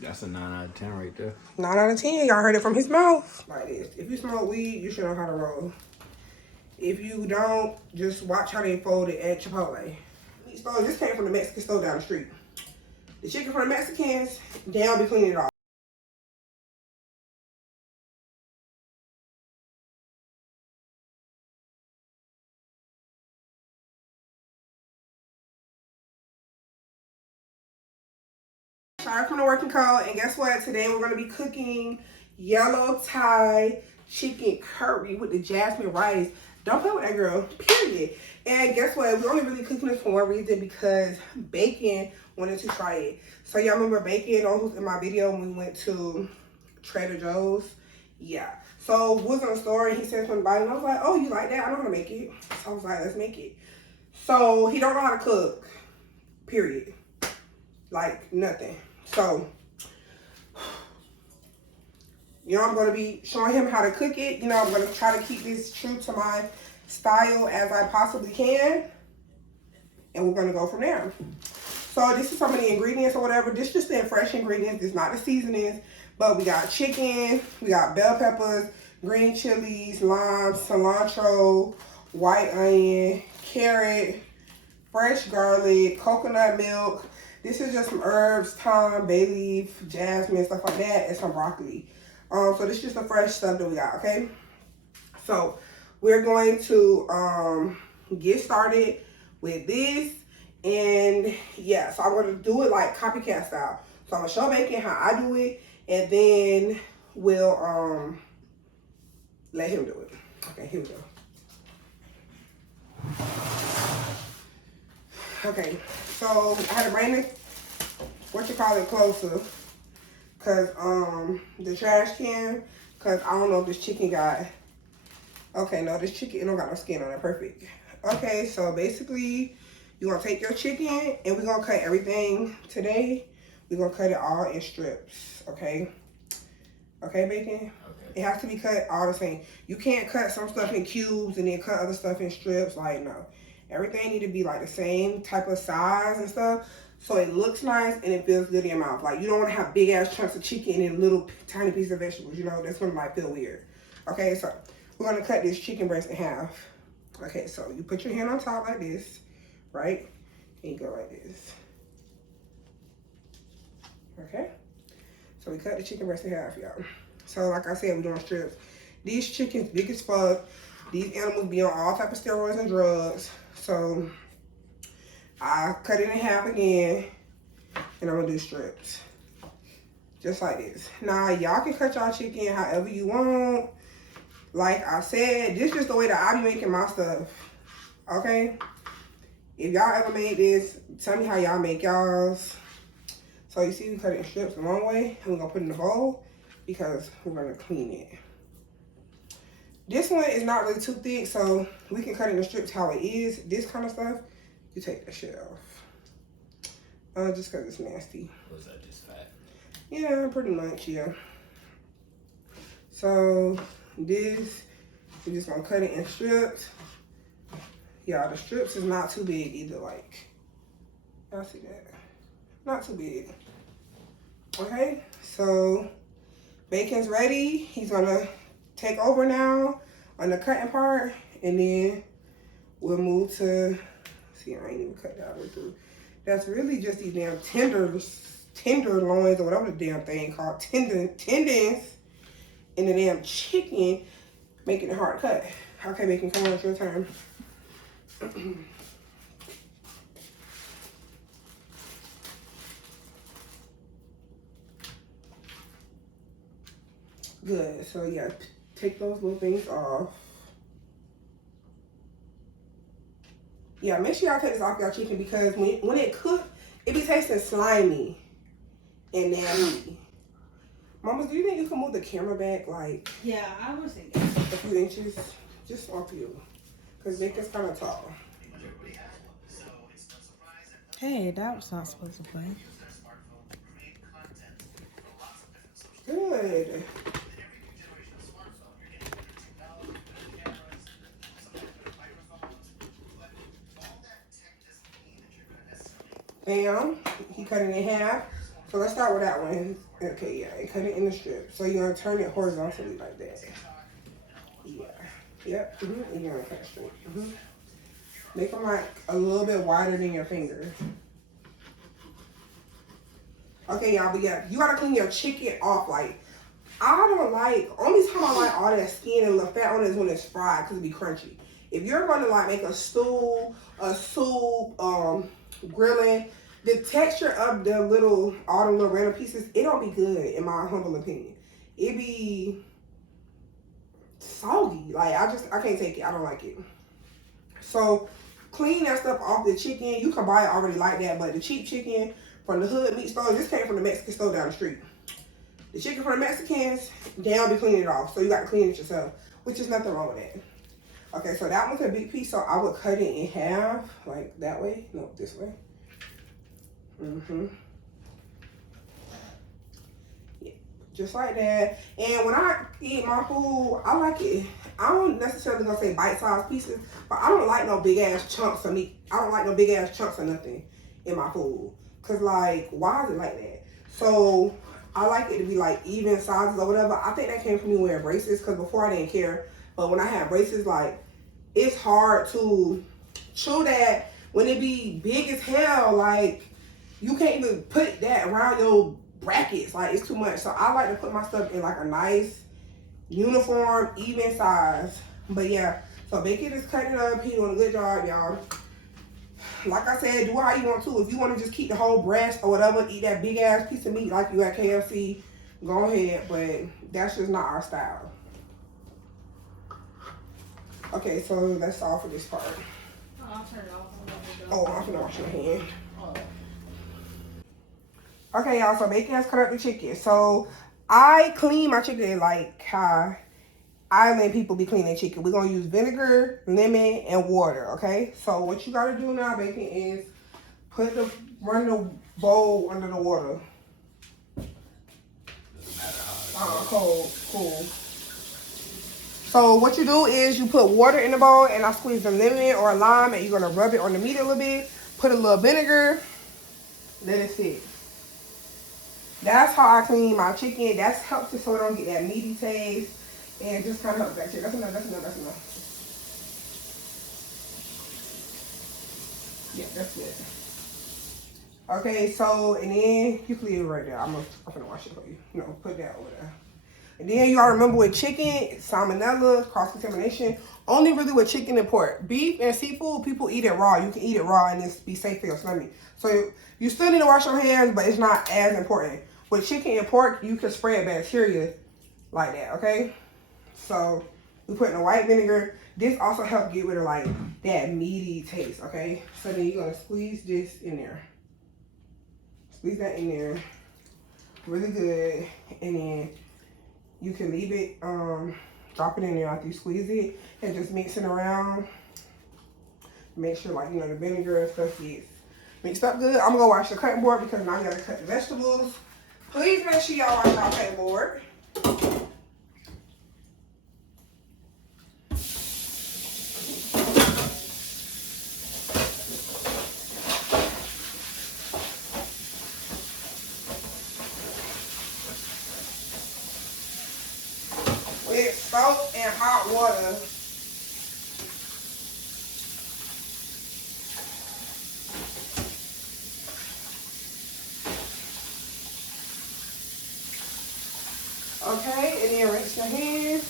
That's a 9 out of 10 right there. 9 out of 10. Y'all heard it from his mouth. Like this. If you smoke weed, you should know how to roll. If you don't, just watch how they fold it at Chipotle. So this came from the Mexican store down the street. The chicken from the Mexicans, they don't be cleaning it off. Sorry from the Werkin code, and guess what? Today we're gonna be cooking yellow Thai chicken curry with the jasmine rice. Don't play with that girl, period. And guess what? We're only really cooking this for one reason, because Bacon wanted to try it. So y'all remember Bacon who's in my video when we went to Trader Joe's? Yeah. So we was on the store and he said something about it, and I was like, oh, you like that? I know how to make it. So I was like, let's make it. So he don't know how to cook, period. Like nothing. So, you know, I'm going to be showing him how to cook it. You know, I'm going to try to keep this true to my style as I possibly can. And we're going to go from there. So, this is some of the ingredients or whatever. This is just the fresh ingredients. It's not the seasonings. But we got chicken. We got bell peppers, green chilies, lime, cilantro, white onion, carrot, fresh garlic, coconut milk. This is just some herbs, thyme, bay leaf, jasmine, stuff like that, and some broccoli. So this is just the fresh stuff that we got, okay? So we're going to get started with this. And yeah, so I'm going to do it like copycat style. So I'm going to show Bacon how I do it, and then we'll let him do it. Okay, here we go. Okay, so I had to bring this, closer, cause the trash can, cause I don't know if this chicken got, okay, no, this chicken, it don't got no skin on it, perfect. Okay, so basically, you're gonna take your chicken, and we're gonna cut everything today. We're gonna cut it all in strips, okay? Okay, Bacon? Okay. It has to be cut all the same. You can't cut some stuff in cubes and then cut other stuff in strips, like, no. Everything need to be like the same type of size and stuff, so it looks nice and it feels good in your mouth. Like, you don't want to have big ass chunks of chicken and little tiny pieces of vegetables, you know, that's gonna like feel weird. Okay, so we're gonna cut this chicken breast in half. Okay, so you put your hand on top like this, right? And you go like this. Okay, so we cut the chicken breast in half, y'all. So like I said, we're doing strips. These chickens big as fuck. These animals be on all type of steroids and drugs. So I cut it in half again, and I'm gonna do strips. Just like this. Now, y'all can cut y'all chicken however you want. Like I said, this is just the way that I be making my stuff. Okay? If y'all ever made this, tell me how y'all make y'all's. So you see, we cut it in strips the long way, and we're gonna put it in the bowl because we're gonna clean it. This one is not really too thick, so we can cut it in strips how it is. This kind of stuff, you take that shit off. Just because it's nasty. Was that just fat? Yeah, pretty much, yeah. So this, we're just gonna cut it in strips. Yeah, the strips is not too big either, like, y'all see that? Not too big. Okay, so Bacon's ready. He's gonna take over now on the cutting part, and then we'll move to, see, I ain't even cut that all the way through. That's really just these damn tenderloins or whatever the damn thing called, tendons in the damn chicken, making it hard to cut. Okay, Bacon, come on, it's your turn. Good, so yeah, take those little things off. Yeah, make sure y'all take this off y'all chicken, because when it cooked, it be tasting slimy and nasty. Mama, do you think you can move the camera back, like, yeah, I was thinking a few inches? Just off you, because Bacon's kind of tall. hey, that was not supposed to play. Good. Bam, he cut it in half. So let's start with that one. Okay, yeah, and cut it in the strip. So you're gonna turn it horizontally like that. Yeah. Yep. And you're gonna cut straight. Make them like a little bit wider than your finger. Okay, y'all, but yeah, you gotta clean your chicken off. Like, I don't like, only time I like all that skin and little fat on it is when it's fried because it be crunchy. If you're gonna like make a stew, a soup, grilling, the texture of the little, all the little random pieces, it don't be good in my humble opinion. It be soggy. Like, I can't take it. I don't like it. So, clean that stuff off the chicken. You can buy it already like that, but the cheap chicken from the hood meat store, this came from the Mexican store down the street. The chicken from the Mexicans, they don't be cleaning it off, so you got to clean it yourself, which is nothing wrong with that. Okay, so that one's a big piece, so I would cut it in half, like that way. No, this way. Yeah, just like that. And when I eat my food, I like it. I don't necessarily gonna say bite-sized pieces, but I don't like no big-ass chunks of meat. I don't like no big-ass chunks of nothing in my food. Cause like, why is it like that? So I like it to be like even sizes or whatever. I think that came from me wearing braces, because before I didn't care. But when I had braces, like, it's hard to chew that when it be big as hell. Like, you can't even put that around your brackets. Like, it's too much. So I like to put my stuff in like a nice, uniform, even size. But yeah, so Bacon is cutting up. He doing a good job, y'all. Like I said, do how you want to. If you want to just keep the whole breast or whatever, eat that big ass piece of meat like you at KFC, go ahead. But that's just not our style. Okay, so that's all for this part. I'll turn it off. Oh, I'm gonna wash my hand. Okay, y'all, so Bacon has cut up the chicken. So I clean my chicken like how island people be cleaning chicken. We're gonna use vinegar, lemon, and water, okay? So what you gotta do now, Bacon, is run the bowl under the water. Cold, cool. So what you do is you put water in the bowl, and I squeeze a lemon or a lime, and you're gonna rub it on the meat a little bit. Put a little vinegar, let it sit. That's how I clean my chicken. That helps it so it don't get that meaty taste, and just kind of helps that shit. That's enough. That's enough. That's enough. Yeah, that's good. Okay, so and then you can leave it right there. I'm gonna wash it for you. No, put that over there. And then you gotta remember with chicken, salmonella, cross-contamination, only really with chicken and pork. Beef and seafood, people eat it raw. You can eat it raw and it's be safe for your stomach. So you still need to wash your hands, but it's not as important. With chicken and pork, you can spread bacteria like that, okay? So we put in the white vinegar. This also helps get rid of like that meaty taste, okay? So then you're gonna squeeze this in there. Squeeze that in there really good, and then you can leave it, drop it in there after you squeeze it, and just mix it around. Make sure, like, you know, the vinegar and stuff gets mixed up good. I'm gonna wash the cutting board because now you gotta cut the vegetables. Please make sure y'all wash your cutting board. With salt and hot water. Okay, and then rinse your hands.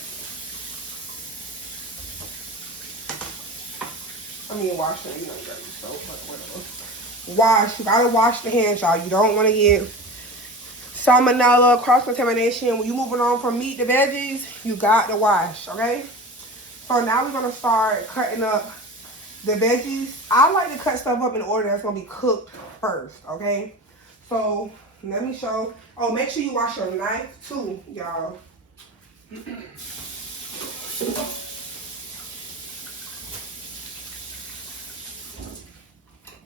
I mean, wash them. You know, you gotta use soap, but whatever. Wash. You gotta wash the hands, y'all. You don't want to get salmonella, cross-contamination. When you moving on from meat to veggies, you got to wash, okay? So now we're gonna start cutting up the veggies. I like to cut stuff up in order that's gonna be cooked first, okay? So let me show. Oh, make sure you wash your knife too, y'all.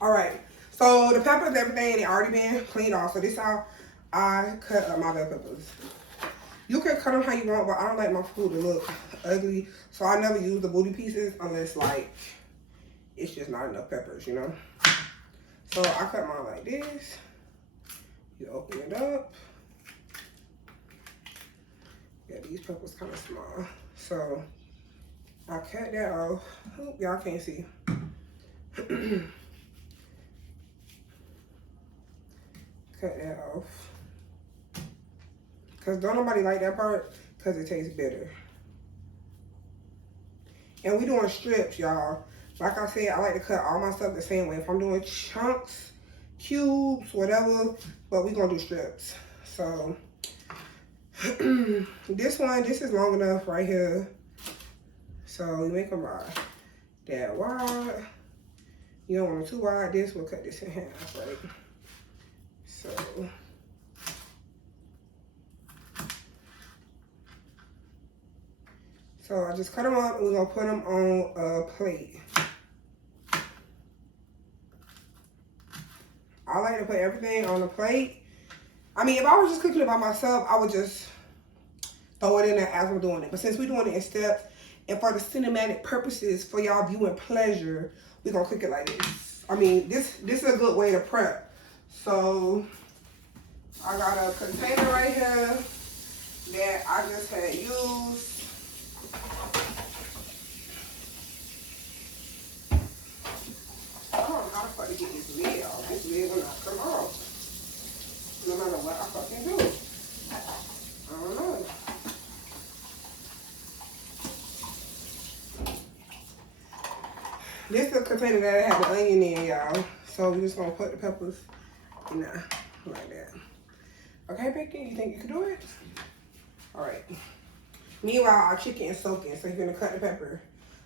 All right. So the peppers, everything, they already been cleaned off. So this is how I cut up my bell peppers. You can cut them how you want, but I don't like my food to look ugly. So I never use the booty pieces unless, like, it's just not enough peppers, you know? So I cut mine like this. You open it up. Yeah, these peppers kind of small. So I cut that off. Oh, y'all can't see. Cut that off. Because don't nobody like that part because it tastes bitter. And we doing strips, y'all. Like I said, I like to cut all my stuff the same way. If I'm doing chunks, cubes, whatever, but we gonna do strips. So this is long enough right here. So you make them that wide. You don't want them too wide. This will cut this in half, right? So I just cut them up and we're gonna put them on a plate. I like to put everything on a plate. I mean, if I was just cooking it by myself, I would just throw it in there as I'm doing it. But since we're doing it in steps, and for the cinematic purposes, for y'all viewing pleasure, we're gonna cook it like this. I mean, this is a good way to prep. So I got a container right here that I just had used. I don't know how the fuck to get this lid off. This lid will not come off. No matter what I fucking do. I don't know. This is a container that had the onion in, y'all. So we're just gonna put the peppers in there like that. Okay, Becky, you think you can do it? All right. Meanwhile, our chicken is soaking, so you're gonna cut the pepper.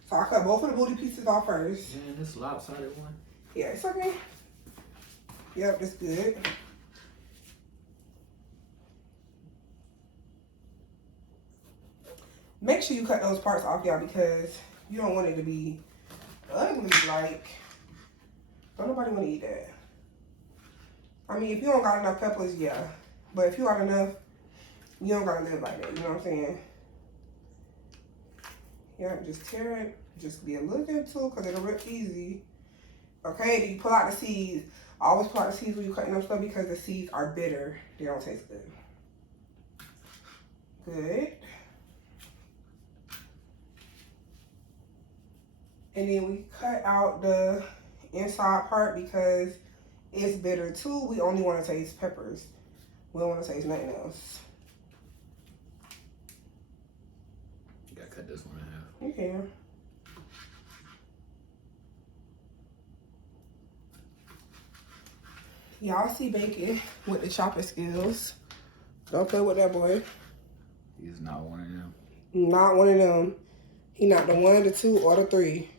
So I cut both of the booty pieces off first. Man, this lopsided one. Yeah, it's okay. Yep, it's good. Make sure you cut those parts off, y'all, because you don't want it to be ugly. Like, don't nobody want to eat that. I mean, if you don't got enough peppers, yeah. But if you got enough, you don't gotta live like that. You know what I'm saying? Yeah, just tear it. Just be a little gentle because it'll rip easy. Okay, then you pull out the seeds. Always pull out the seeds when you're cutting up stuff because the seeds are bitter. They don't taste good. Good. And then we cut out the inside part because it's bitter too. We only want to taste peppers. We don't want to taste nothing else. You gotta cut this one in half. You can. Y'all see Bacon with the chopping skills. Don't play with that boy. He's not one of them. Not one of them. He not the 1, the 2, or the 3.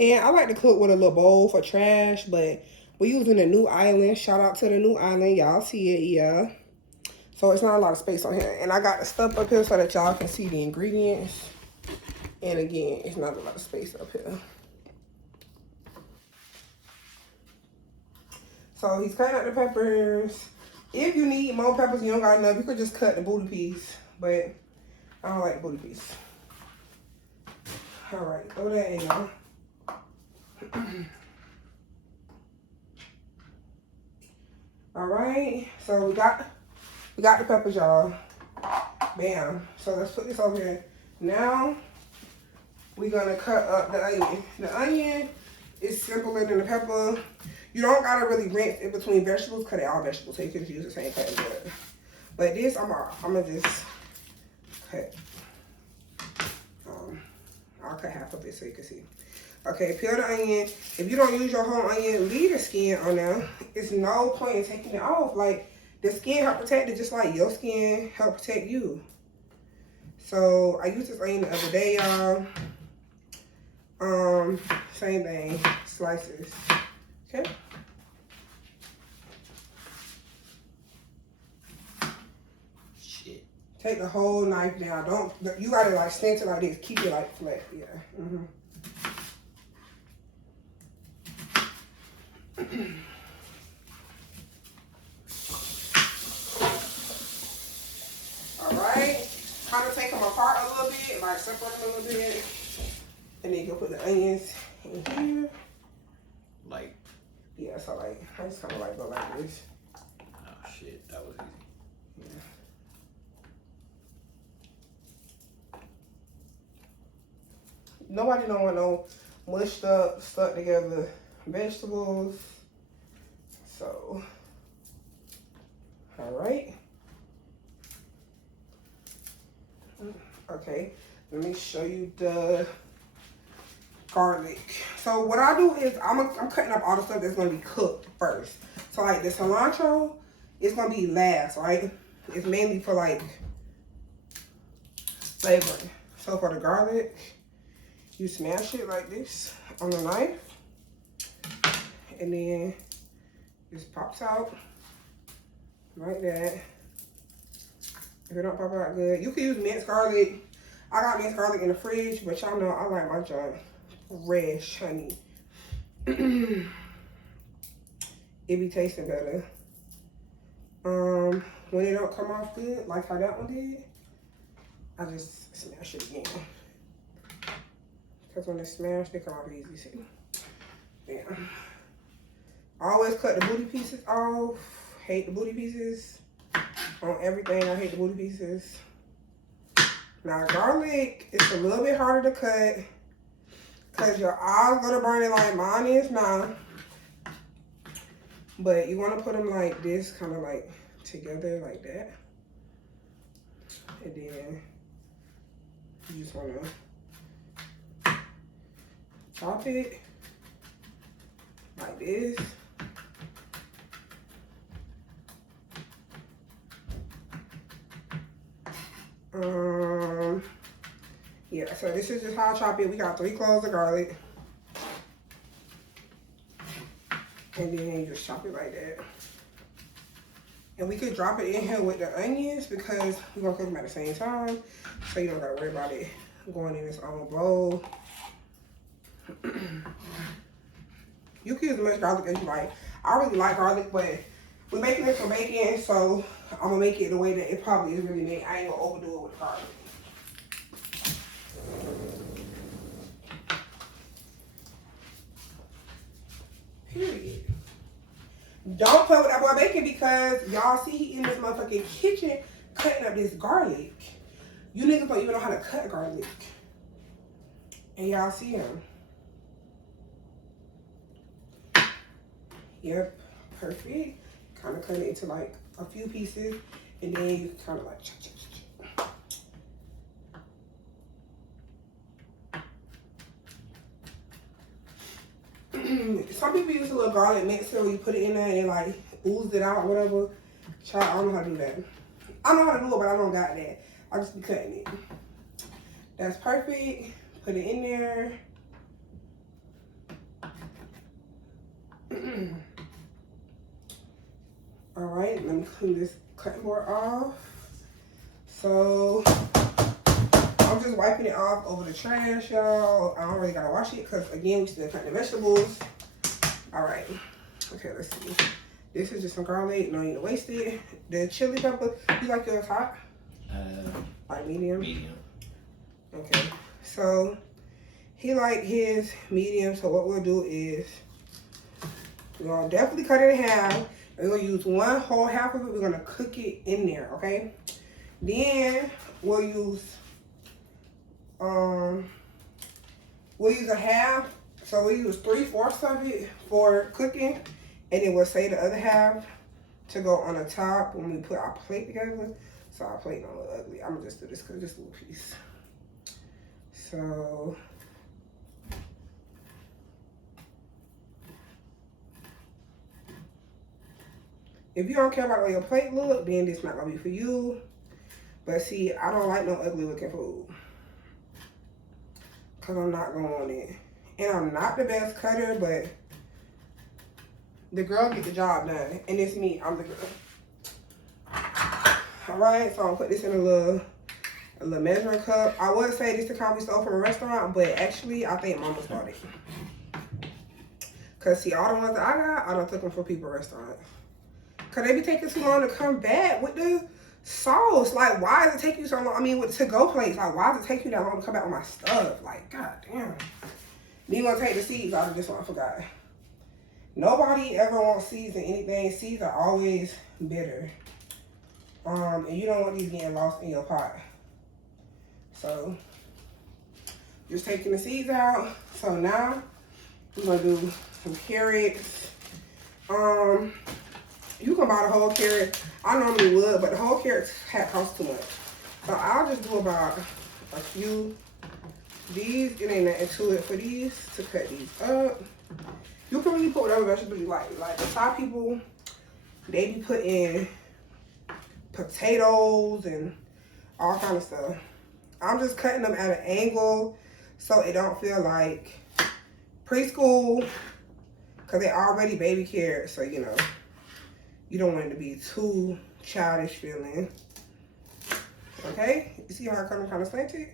And I like to cook with a little bowl for trash, but we're using a new island. Shout out to the new island. Y'all see it, yeah. So it's not a lot of space on here. And I got the stuff up here so that y'all can see the ingredients. And again, it's not a lot of space up here. So he's cutting up the peppers. If you need more peppers, you don't got enough, you could just cut the booty piece. But I don't like booty piece. All right, throw that in, y'all. All right, so we got the peppers, y'all. Bam. So let's put this over here. Now we're gonna cut up the onion. The onion is simpler than the pepper. You don't gotta really rinse in between vegetables because they're all vegetables, so you can just use the same cutting board. But this, I'm gonna just cut. I'll cut half of it so you can see. Okay, peel the onion. If you don't use your whole onion, leave the skin on there. It's no point in taking it off. Like, the skin help protect it just like your skin help protect you. So, I used this onion the other day, y'all. Same thing, slices. Okay. Shit. Take the whole knife down. Don't, you gotta like slant it like this. Keep it like flat, yeah. to take them apart a little bit, like separate them a little bit. And then you can put the onions in here. Like, yeah, so like, I just kind of like go like this. Oh shit, that was easy. Yeah. Nobody don't want no mushed up, stuck together vegetables. So, all right. Okay, let me show you the garlic. So what I do is I'm cutting up all the stuff that's gonna be cooked first. So like the cilantro is gonna be last, right? It's mainly for like flavoring. So for the garlic, you smash it like this on the knife, and then this pops out like that. If it don't pop out good, you can use minced garlic. I got minced garlic in the fridge, but y'all know I like my joint fresh, honey. It be tasting better. When it don't come off good, like how that one did, I just smash it again. Because when it's smashed, they come off easy too. Yeah. I always cut the booty pieces off. Hate the booty pieces. On everything, I hate the booty pieces. Now garlic, it's a little bit harder to cut because your eyes gonna burn it like mine is now. But you wanna put them like this, kind of like together like that. And then you just wanna chop it like this. Yeah, so this is just how I chop it. We got 3 cloves of garlic. And then you just chop it like that. And we could drop it in here with the onions because we're gonna cook them at the same time. So you don't gotta worry about it going in its own bowl. You can use as much garlic as you like. I really like garlic, but we're making it for bacon, so I'm gonna make it the way that it probably is really made. I ain't gonna overdo it with the garlic. Period. Don't play with that boy bacon because y'all see he in this motherfucking kitchen cutting up this garlic. You niggas don't even know how to cut garlic. And y'all see him. Yep, perfect. Kind of cut it into like a few pieces, and then you kind of like some people use a little garlic mixer where you put it in there and it like ooze it out or whatever. Child, I don't know how to do that. I know how to do it, but I don't got that. I just be cutting it. That's perfect. Put it in there. All right, let me clean this cutting board off. So I'm just wiping it off over the trash, y'all. I don't really gotta wash it because again, we still cutting the vegetables. All right, okay, let's see. This is just some garlic, no need to waste it. The chili pepper, you like yours hot? Like medium? Medium. Okay, so he like his medium, so what we'll do is we're gonna definitely cut it in half. We're gonna use one whole half of it. We're gonna cook it in there, okay? Then we'll use a half. So we'll use 3/4 of it for cooking, and then we'll save the other half to go on the top when we put our plate together. So our plate don't look ugly. I'm gonna just do this because this little piece. So if you don't care about the way your plate look, then this not gonna be for you. But see, I don't like no ugly looking food. Cause I'm not gonna want it. And I'm not the best cutter, but the girl get the job done. And it's me, I'm the girl. All right, so I'm gonna put this in a little measuring cup. I would say this is the kind we stole from a restaurant, but actually I think Mama's bought it. Cause see, all the ones that I got, I don't took them from people restaurants. Cause they be taking too long to come back with the sauce. Like, why does it take you so long? I mean, with the to-go plates, like, why does it take you that long to come back with my stuff? Like, god damn. Me gonna take the seeds out of this one, I forgot. Nobody ever wants seeds in anything. Seeds are always bitter. And you don't want these getting lost in your pot. So, just taking the seeds out. So now, we're gonna do some carrots. You can buy the whole carrot. I normally would, but the whole carrot costs too much. So I'll just do about a few. These, it ain't nothing to it for these, to cut these up. You can really put whatever vegetable you like. Like the Thai people, they be putting potatoes and all kind of stuff. I'm just cutting them at an angle so it don't feel like preschool, because they're already baby carrots, so you know, you don't want it to be too childish feeling. Okay, you see how I cut them kind of slanted?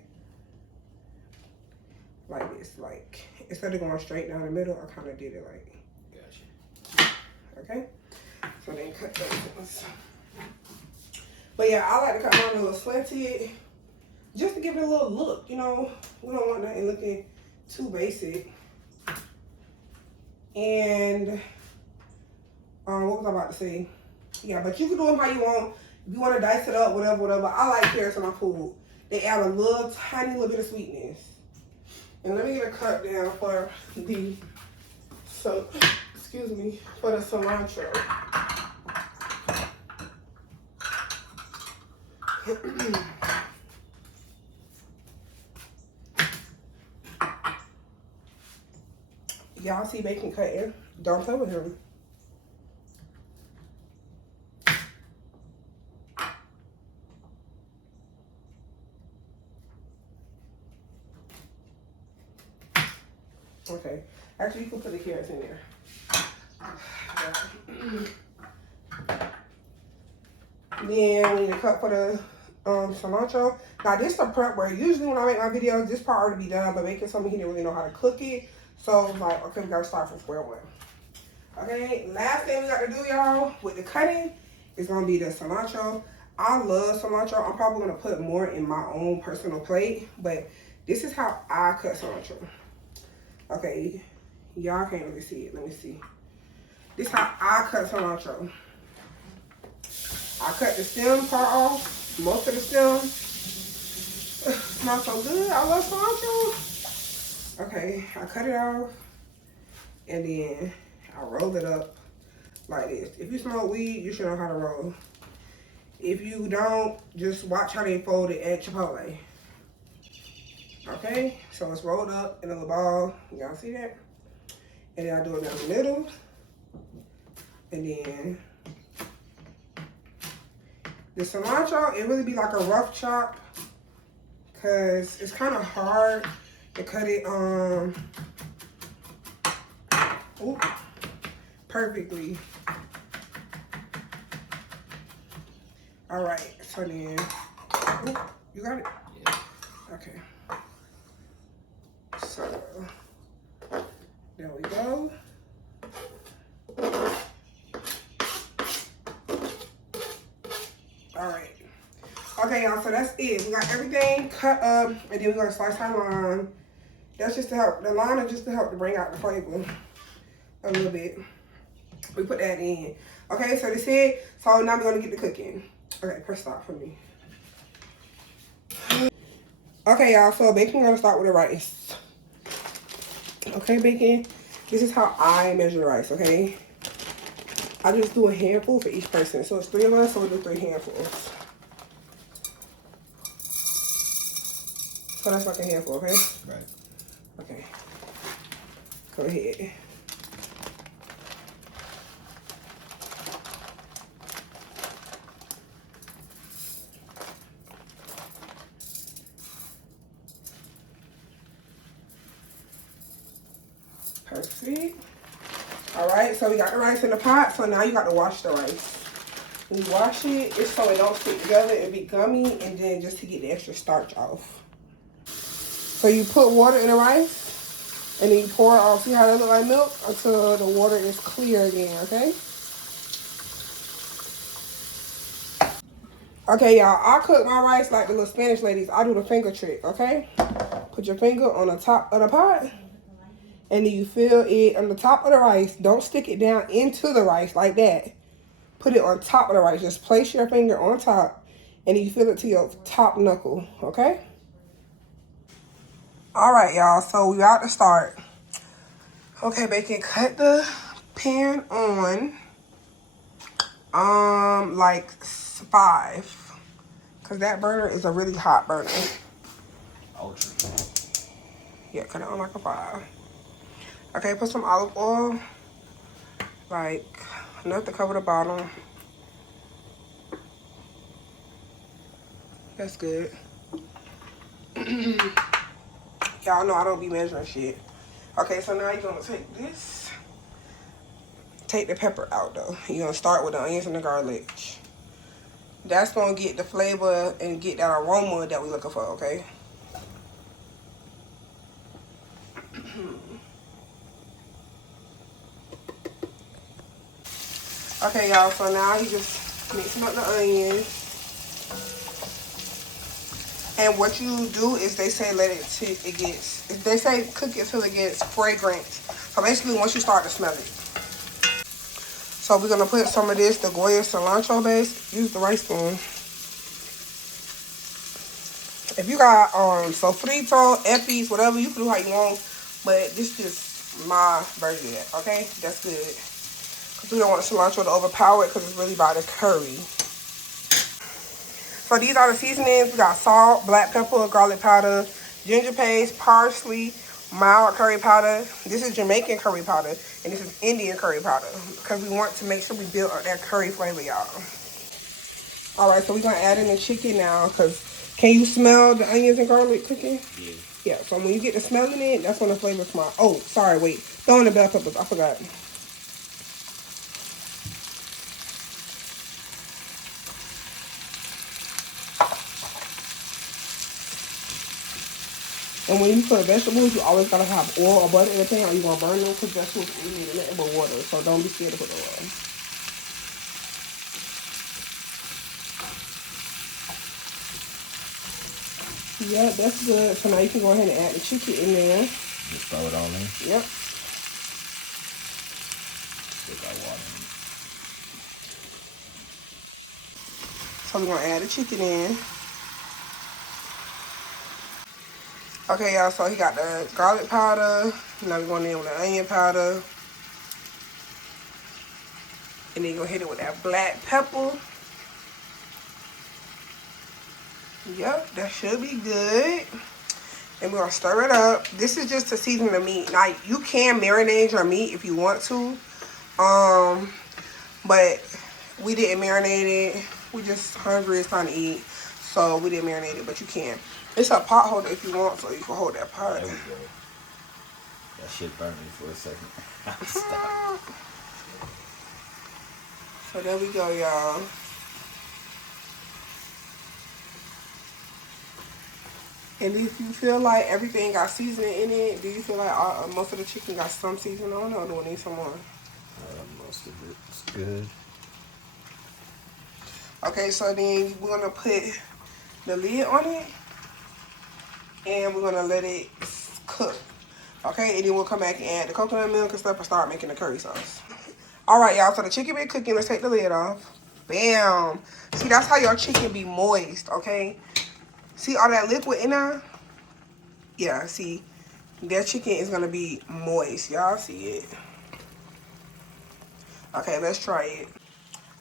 Like this, like, instead of going straight down the middle, I kind of did it like. Gotcha. Okay, so then cut those ones. But yeah, I like to cut mine a little slanted, just to give it a little look, you know. We don't want nothing looking too basic. And, what was I about to say? Yeah, but you can do them how you want. If you want to dice it up, whatever. I like carrots in my food. They add a little, tiny little bit of sweetness. And let me get a cut down for the, excuse me, for the cilantro. Y'all see Bacon cutting? Don't play with him. Okay. Actually, you can put the carrots in there. Then we need to cut for the cilantro. Now this is the prep where usually when I make my videos, this part already be done, but Bacon told me he didn't really know how to cook it. So I was like, okay, we gotta start from square one. Okay, last thing we got to do, y'all, with the cutting is gonna be the cilantro. I love cilantro. I'm probably gonna put more in my own personal plate, but this is how I cut cilantro. Okay, y'all can't really see it. Let me see. This is how I cut cilantro. I cut the stem part off, most of the stem. Smells so good. I love cilantro. Okay, I cut it off, and then I roll it up like this. If you smoke weed, you should know how to roll. If you don't, just watch how they fold it at Chipotle. Okay, so it's rolled up in a little ball. Y'all see that? And then I do it down the middle. And then the cilantro, it really be like a rough chop, because it's kind of hard to cut it perfectly. All right, so then, you got it? Yeah. Okay. So, there we go. All right. Okay, y'all, so that's it. We got everything cut up, and then we're gonna slice our lime. That's just to help, the lime is just to help to bring out the flavor a little bit. We put that in. Okay, so that's it. So now we're gonna get to cooking. Okay, press stop for me. Okay, y'all, so Bacon gonna start with the rice. Okay, Bacon, this is how I measure the rice, okay? I just do a handful for each person. So it's 3 of us, so we'll do 3 handfuls. So that's like a handful, okay? Right. Okay. Go ahead. Perfect. All right, so we got the rice in the pot. So now you got to wash the rice. When you wash it, it's so it don't stick together and be gummy, and then just to get the extra starch off. So you put water in the rice, and then you pour it off. See how that look like milk? Until the water is clear again, okay? Okay, y'all, I cook my rice like the little Spanish ladies. I do the finger trick, okay? Put your finger on the top of the pot, and then you fill it on the top of the rice. Don't stick it down into the rice like that. Put it on top of the rice. Just place your finger on top, and then you fill it to your top knuckle, okay? All right, y'all, so we about to start. Okay, bacon, cut the pan on, like 5, because that burner is a really hot burner. Ultra. Yeah, cut it on like a 5. Okay, put some olive oil, like enough to cover the bottom. That's good. Y'all know I don't be measuring shit. Okay, so now you're gonna take this. Take the pepper out though. You're gonna start with the onions and the garlic. That's gonna get the flavor and get that aroma that we're looking for, okay? Okay, y'all, so now you just mixing up the onions. And what you do is they say they say cook it till it gets fragrant. So basically once you start to smell it. So we're gonna put some of this, the Goya cilantro base. Use the rice spoon. If you got sofrito, epis, whatever, you can do how you want. But this is my version of that, okay? That's good. Because we don't want the cilantro to overpower it because it's really about the curry. So these are the seasonings. We got salt, black pepper, garlic powder, ginger paste, parsley, mild curry powder. This is Jamaican curry powder, and this is Indian curry powder because we want to make sure we build up that curry flavor, y'all. All right, so we're going to add in the chicken now because can you smell the onions and garlic cooking? Yeah. Yeah, so when you get the smell in it, that's when the flavor come out. Oh, sorry, wait. Throw in the bell peppers. I forgot. And when you put vegetables, you always gotta have oil or butter in the pan or you're gonna burn them because vegetables we need nothing but water. So don't be scared to put the oil. Yeah, that's good. So now you can go ahead and add the chicken in there. Just throw it on there. Yep. Still got water in it. So we're gonna add the chicken in. Okay, y'all, so he got the garlic powder. Now we're going in with the onion powder. And then you're gonna hit it with that black pepper. Yep, that should be good. And we're gonna stir it up. This is just to season the meat. Now you can marinate your meat if you want to. But we didn't marinate it. We just hungry, it's time to eat. So we didn't marinate it, but you can. It's a pot holder if you want, so you can hold that pot. There we go. That shit burned me for a second. Stop. So there we go, y'all. And if you feel like everything got seasoning in it, do you feel like most of the chicken got some seasoning on it, or do we need some more? Most of it's good. Okay, so then we're gonna put the lid on it, and we're gonna let it cook. Okay, and then we'll come back and add the coconut milk and stuff and start making the curry sauce. All right, y'all, so the chicken been cooking. Let's take the lid off. Bam. See, that's how your chicken be moist, okay? See all that liquid in there? Yeah, see, that chicken is gonna be moist. Y'all see it? Okay, let's try it.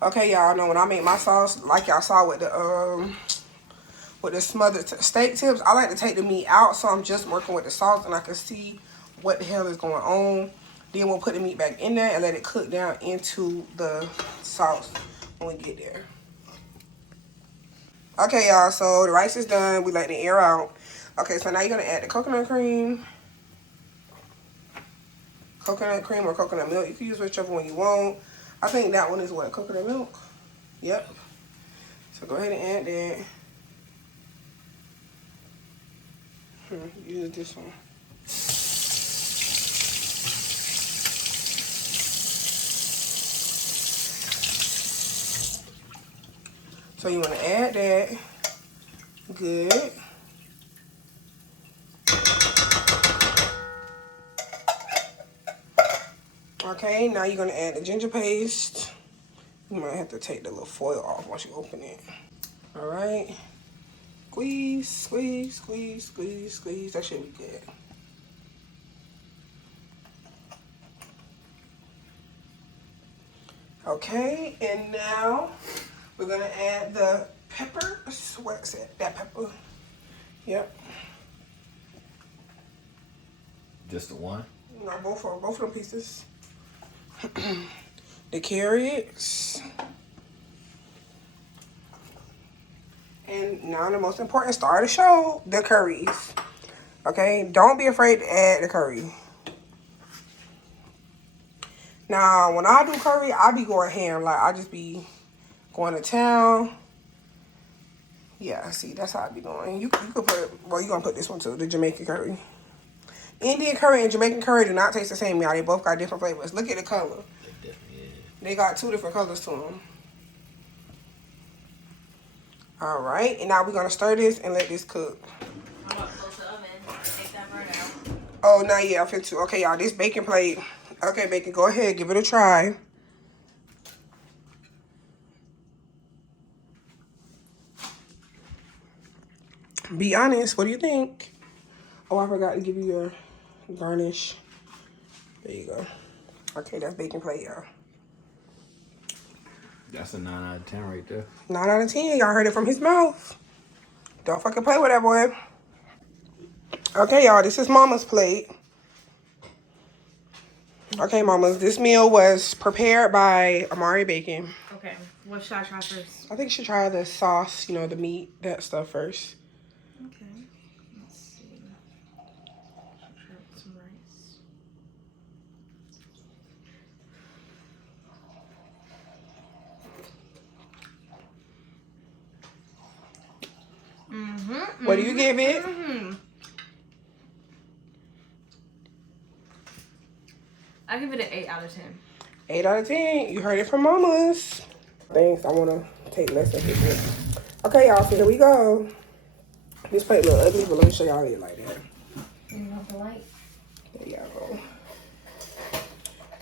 Okay, y'all know when I make my sauce, like y'all saw with the smothered steak tips, I like to take the meat out so I'm just working with the sauce and I can see what the hell is going on. Then we'll put the meat back in there and let it cook down into the sauce when we get there. Okay, y'all, so the rice is done. We let the air out. Okay, so now you're going to add the coconut cream. Coconut cream or coconut milk. You can use whichever one you want. I think that one is what? Coconut milk? Yep. So go ahead and add that. Use this one. So So you want to add that. Good. Okay, now you're going to add the ginger paste. You might have to take the little foil off once you open it. All right. Squeeze, squeeze, squeeze, squeeze, squeeze. That should be good. Okay, and now we're going to add the pepper. What's it? That pepper. Yep. Just the one? No, both of them pieces. The carrots. And now the most important star of the show, the curries. Okay, don't be afraid to add the curry. Now, when I do curry, I be going ham. Like, I just be going to town. Yeah, see, that's how I be doing. You could put, well, you're going to put this one too, the Jamaican curry. Indian curry and Jamaican curry do not taste the same, y'all. They both got different flavors. Look at the color. They got 2 different colors to them. All right, and now we're going to stir this and let this cook. I'm about to close the oven. Take that burn out. Oh, not yet. I'm finna. Okay, y'all, this baking plate. Okay, bacon, go ahead. Give it a try. Be honest. What do you think? Oh, I forgot to give you your garnish. There you go. Okay, that's baking plate, y'all. That's a 9 out of 10 right there. 9 out of 10. Y'all heard it from his mouth. Don't fucking play with that boy. Okay, y'all, this is Mama's plate. Okay, Mamas, this meal was prepared by Amari Bacon. Okay, what should I try first? I think you should try the sauce, you know, the meat, that stuff first. Okay, let's see. Try with some rice. What do you give it? I give it an 8 out of 10. 8 out of 10. You heard it from Mamas. Thanks. I want to take less of it. Okay, y'all. So here we go. This plate look ugly, but let me show y'all it like that. You want the light? There y'all go.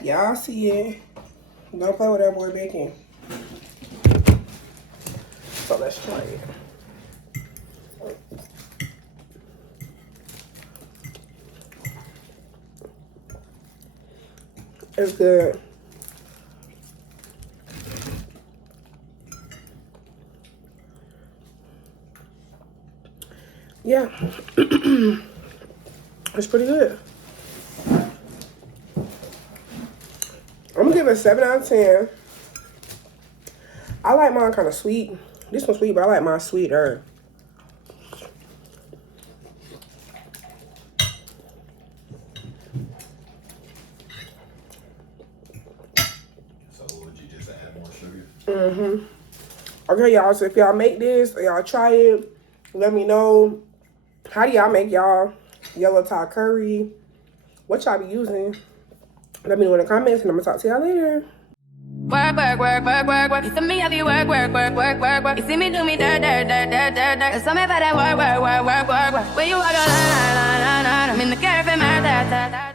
Y'all see it. Don't play with that boy bacon. So let's try it. It's good. Yeah. It's pretty good. I'm gonna give it a 7 out of 10. I like mine kind of sweet. This one's sweet, but I like mine sweeter. Okay, y'all, so if y'all make this or y'all try it, let me know. How do y'all make y'all yellow Thai curry? What y'all be using? Let me know in the comments, and I'm gonna talk to y'all later. Work, work, work, work, work, work. You see me have you work, work, work, work, work, work. You see me do me dirt, dirt, dirt, dirt, dirt, dirt. Tell me about that work, work, work, work, work, work. Where you walk a line, line, line, line. I'm in the cafe, man, that, that, that.